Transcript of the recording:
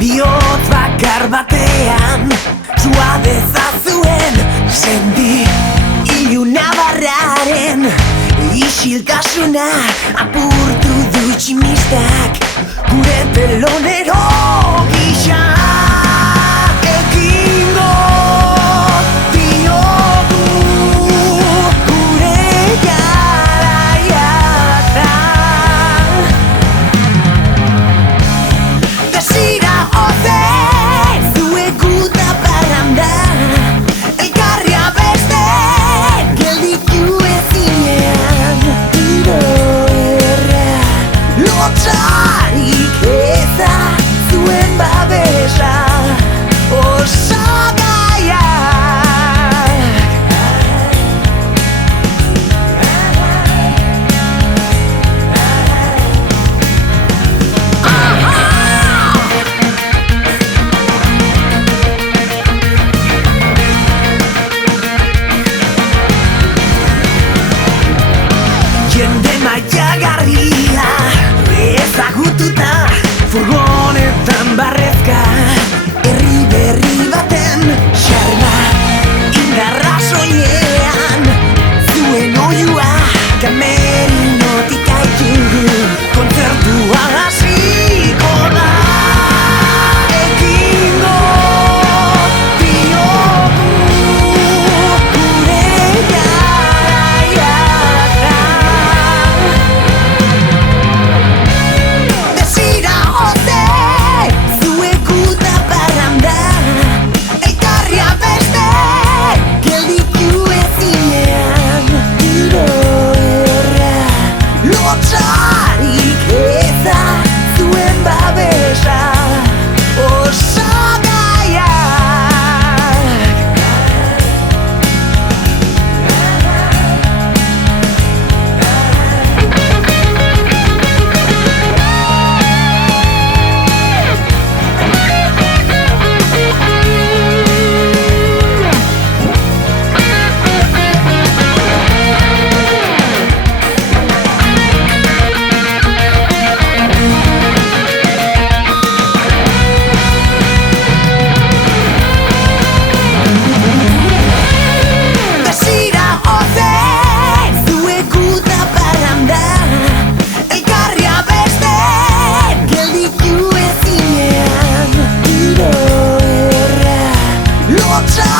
bihotz bakar batean sua dezazuen sendi ilunabarraren isiltasuna apurtu du tximistak gure telonero gisa ekingo diogu gure garaiatan desira ozen zuekuta parranda elkarri abeste gelditu ezinean tiro erra lotsarik eza zuen babesa jende maiagarria ezagututa furgonetan barrezka herri berri baten xarma indarra soilean zuen oiua kamerinotik aitu kontzertua hasiko da ekingo diogu gure garaiatan desira ozen zuekuta parranda elkarri abeste gelditu ezinean tiro erra lotsarik eza zuen babesa desira ozen zuekuta parranda elkarri abeste gelditu ezinean tiro erra lotsa